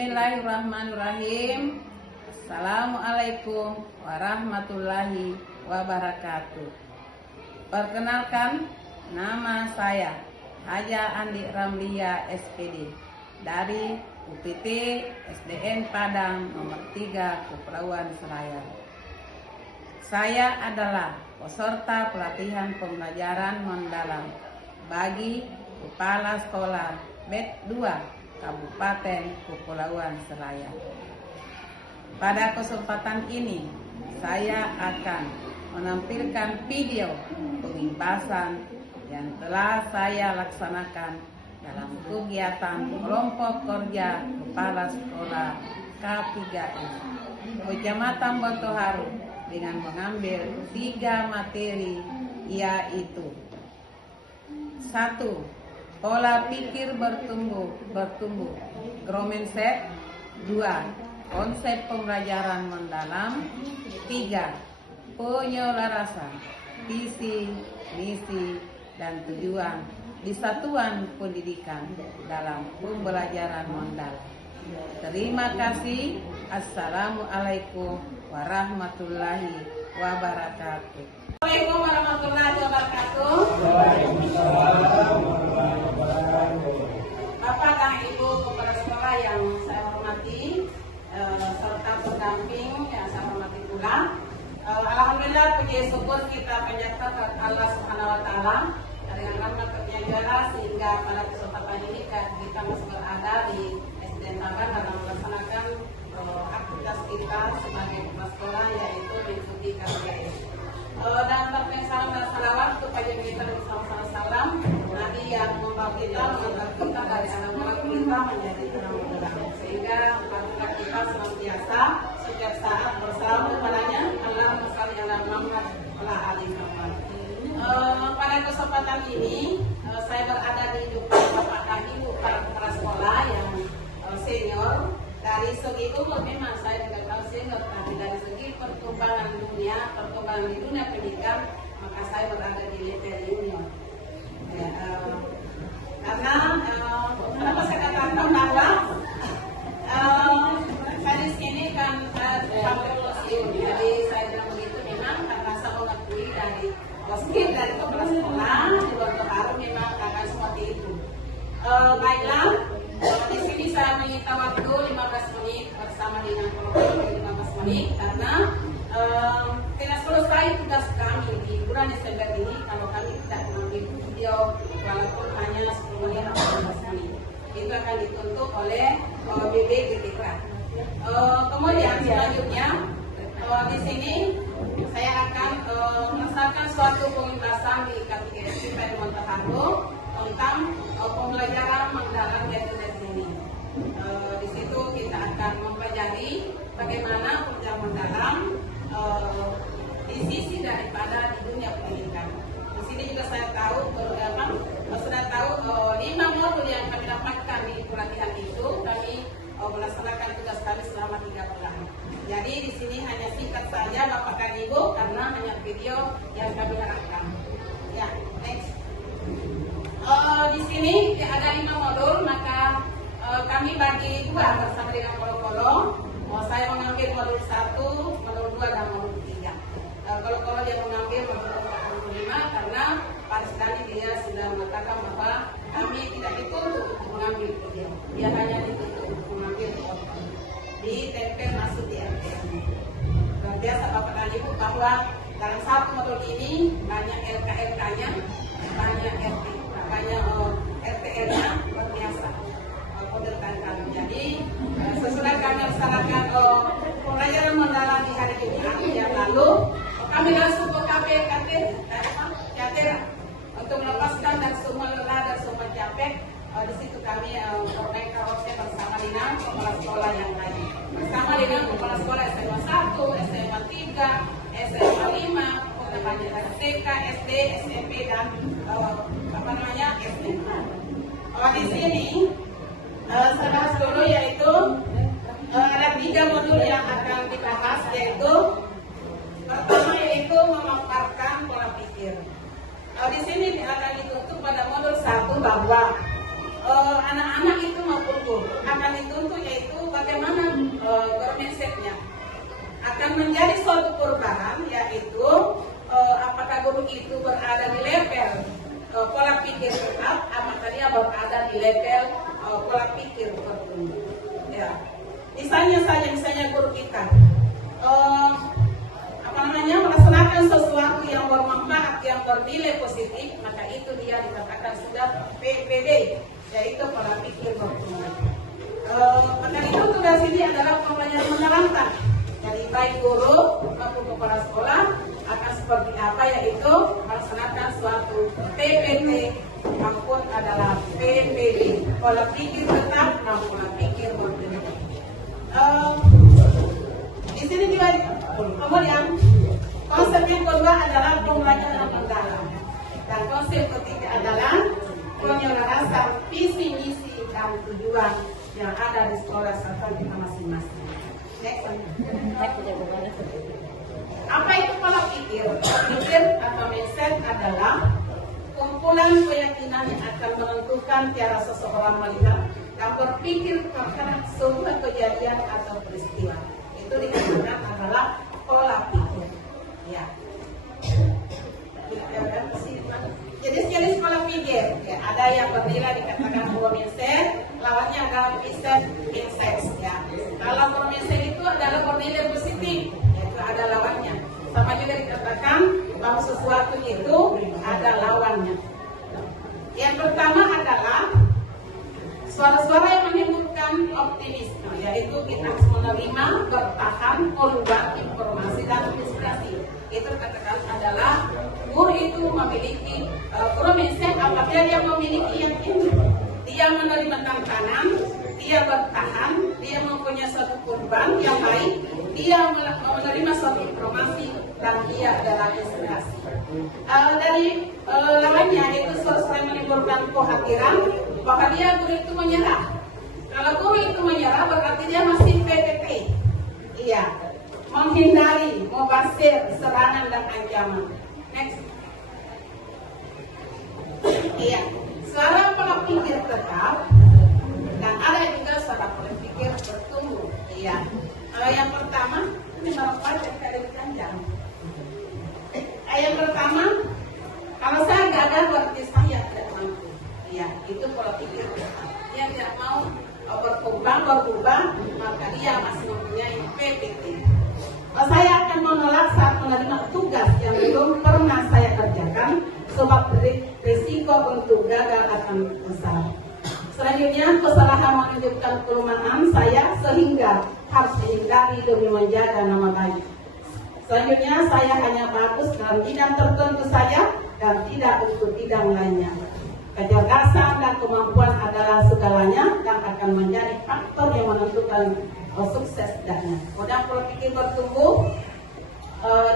Bismillahirrahmanirrahim. Assalamualaikum warahmatullahi wabarakatuh. Perkenalkan, nama saya Haja Andi Ramlia SPD dari UPT SDN Padang nomor 3 Kepulauan Selayar. Saya adalah peserta pelatihan pembelajaran mendalam bagi Kepala Sekolah BED 2 Kabupaten Kepulauan Selayar. Pada kesempatan ini, saya akan menampilkan video pembahasan yang telah saya laksanakan dalam kegiatan kelompok kerja Kepala Sekolah K3S Kecamatan Botoharu dengan mengambil 3 materi, yaitu 1. Pola pikir bertumbuh growth mindset. 2. Konsep pembelajaran mendalam. 3. Penyelarasan visi, misi, dan tujuan di satuan pendidikan dalam pembelajaran mendalam. Terima kasih. Assalamualaikum warahmatullahi wabarakatuh. Assalamualaikum warahmatullahi wabarakatuh. Bapak dan Ibu Kepala Sekolah yang saya hormati, serta pendamping yang saya hormati pula. Alhamdulillah, puji syukur kita panjatkan Allah Subhanahu wa Ta'ala dengan rahmat-Nya juara sehingga pada kesempatan ini kita masih berada di SDN Padang dalam melaksanakan aktivitas kita sebagai kepala sekolah, yaitu mengikuti KTS. Dan terkait salam dan salawat kepada kita bersama salam Nabi yang membawa kita dari anak buah kita menjadi terang benderang, sehingga marilah kita senantiasa setiap saat bersalawat kepadanya. Allahumma shalli ala Muhammad wa ala ali Muhammad. Pada kesempatan ini saya berada di depan Bapak dan Ibu para kepala sekolah yang senior. Dari segi umur memang saya tidak tahu senior, tapi dari segi perkembangan di dunia pendidikan, maka saya berada di level junior. Karena kenapa saya katakan bahwa saya di sini kan sampai usia, jadi saya bilang begitu memang karena saya mengakui dari poskin dari kepala sekolah di Botoharu memang akan seperti itu. Baiklah, di sini saya menyita waktu 15 menit bersama dengan kelompok 15 menit karena tidak selesai tugas kami di bulan Desember ini kalau kami tidak mengambil video walaupun hanya 10 menit atau 15 menit. Itu akan dituntut oleh BBGTK. Kemudian selanjutnya di sini saya akan merasakan suatu pembahasan di KTS di Botoharu tentang pembelajaran mendalam metode ini. Di situ kita akan mempelajari bagaimana pembelajaran mendalam di sisi daripada di dunia pendidikan. Di sini juga saya tahu sudah tahu 5 modul yang kami dapatkan di pelatihan itu kami melaksanakan tugas kami selama 3 bulan. Jadi di sini hanya singkat saja Bapak dan Ibu karena hanya video yang kami harapkan. Ya, next. Di sini ada 5 modul, maka kami bagi 2 bersama dengan Kolo-Kolo. Saya mengambil modul 1, modul 2, dan modul 3. Kolo-Kolo dia mengambil modul 4, 5 karena pada sekali dia sudah mengatakan bahwa kami tidak dituntut untuk mengambil video. Dia hanya dituntut untuk mengambil foto. Di tempel masuk di RTM. Dan biasa Bapak dan Ibu bahwa dalam satu modul ini banyak LK-LK-nya, banyak RTL-nya luar biasa. Kami. Jadi sesudah kami laksanakan pembelajaran mendalam di hari Jumat yang lalu, kami langsung ke KTR untuk melepaskan dan semua lelah dan semua capek. Di situ kami bermain karaoke bersama dengan kepala sekolah yang lain, bersama dengan kepala sekolah SMA 1, SMA 3, SMA 5, TK, SD, SMP, dan SMA. Di sini saya bahas dulu, yaitu ada 3 modul yang akan dibahas, yaitu pertama yaitu memaparkan pola pikir. Di sini akan dituntut pada modul 1 bahwa anak-anak itu maupun guru akan dituntut yaitu menjadi suatu perubahan, yaitu apakah guru itu berada di level pola pikir tetap, apakah dia berada di level pola pikir bertumbuh. Ya. Misalnya guru kita melaksanakan sesuatu yang bermanfaat, yang bernilai positif, maka itu dia dikatakan sudah PPB, yaitu pola pikir bertumbuh. Maka itu tugas ini adalah pembelajaran mendalamkan. Jadi baik guru maupun kepala sekolah akan seperti apa, yaitu melaksanakan suatu PPT maupun adalah PPB, pola pikir tetap maupun pola pikir bertumbuh. Di sini dibagi. Kemudian konsep yang kedua adalah pembelajaran mendalam, dan konsep ketiga adalah penyelarasan visi misi dan tujuan yang ada di sekolah serta kita masing-masing. Next. Apa itu pola pikir? Pikir atau mindset adalah kumpulan keyakinan yang akan menentukan cara seseorang melihat dan berpikir terhadap sebuah kejadian atau peristiwa. Itu dikatakan adalah pola pikir. Ya. Jadi jenis pola pikir, ya, ada yang bernilai dikatakan mindset, lawannya adalah mindset. Ya. Kalau mindset itu adalah bernilai positif, yaitu ada lawannya. Sama juga dikatakan bahwa sesuatu itu ada lawannya. Yang pertama adalah suara-suara yang menimbulkan optimisme, yaitu kita harus menerima, bertahan, merubah informasi dan inspirasi. Itu katakan adalah guru itu memiliki guru mindset apabila dia memiliki yang ini, dia menerima tantangan, dia bertahan, dia mempunyai suatu korban yang baik, dia menerima suatu informasi dan dia adalah inspirasi. Dari lawannya itu suara yang menimbulkan kekhawatiran bahwa dia guru itu menyerah. Kalau guru itu menyerah berarti dia masih PPP. Iya. Menghindari, membasir serangan dan ancaman. Next. Iya. Suara pola pikir tetap dan ada juga suara pola pikir bertumbuh. Iya. Yang pertama ini merupakan dari panjang. Yang pertama, kalau saya gagal berarti saya tidak mampu. Iya, itu pola pikir tetap. Dia tidak mau berubah, maka dia masih mempunyai PPT. Saya akan menolak saat menerima tugas yang belum pernah saya kerjakan, sebab risiko untuk gagal akan besar. Selanjutnya, kesalahan menunjukkan kelemahan saya sehingga harus dihindari demi menjaga nama baik. Selanjutnya, saya hanya bagus dalam bidang tertentu saja dan tidak untuk bidang lainnya. Kecerdasan dan kemampuan adalah segalanya dan akan menjadi faktor yang menentukan sukses tidaknya. Kemudian pola pikir bertumbuh,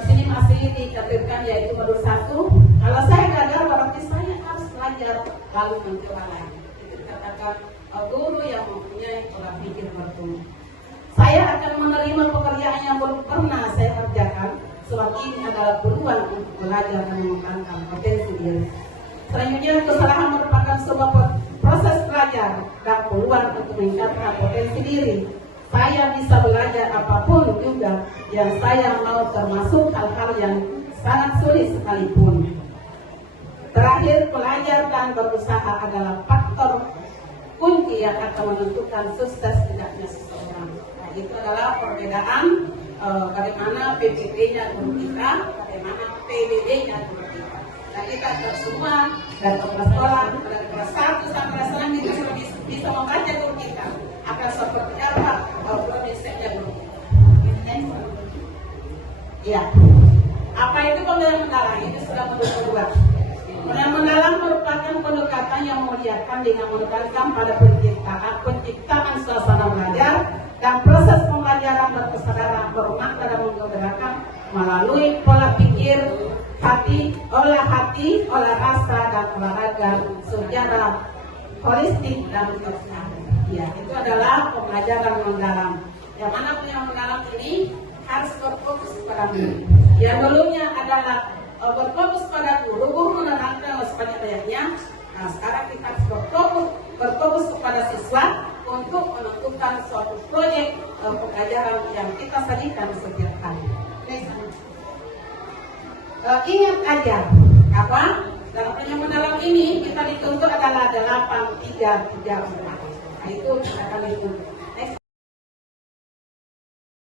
di sini masih dicatatkan yaitu menurut 1, kalau saya gagal berarti saya harus belajar lalu mencoba lagi. Itu dikatakan guru yang mempunyai pola pikir bertumbuh. Saya akan menerima pekerjaan yang belum pernah saya kerjakan, sebab ini adalah peluang untuk belajar dan mengembangkan potensi diri. Selanjutnya, kesalahan merupakan sebuah proses belajar dan peluang untuk meningkatkan potensi diri. Saya bisa belajar apapun juga yang saya mau, termasuk hal-hal yang sangat sulit sekalipun. Terakhir, belajar dan berusaha adalah faktor kunci yang akan menentukan sukses tidaknya seseorang. Nah, itu adalah perbedaan bagaimana PPT-nya guru kita, bagaimana PBB-nya guru kita. Dan kita semua dari kepala sekolah dari kelas 1 sampai kelas 6 itu sudah bisa membaca guru kita akan seperti apa mindsetnya guru kita. Ya, apa itu pembelajaran mendalam? Itu sudah menurut kedua. Pembelajaran mendalam merupakan pendekatan yang memuliakan dengan menekankan pada penciptaan suasana belajar dan proses pembelajaran berkesadaran, bermakna dan menggerakkan melalui pola pikir, olah hati, olah rasa dan olahraga secara holistik dan sosial. Ya, itu adalah pembelajaran mendalam. Yang mana yang mendalam ini harus berfokus pada guru. Yang dulunya adalah berfokus pada guru menerangkan sebanyak-banyaknya. Nah, sekarang kita harus berfokus kepada siswa untuk menentukan suatu proyek pembelajaran yang kita sajikan setiap hari. ingat aja apa? Dalam yang mendalam ini kita dituntut adalah 8334. Nah itu akan dituntut.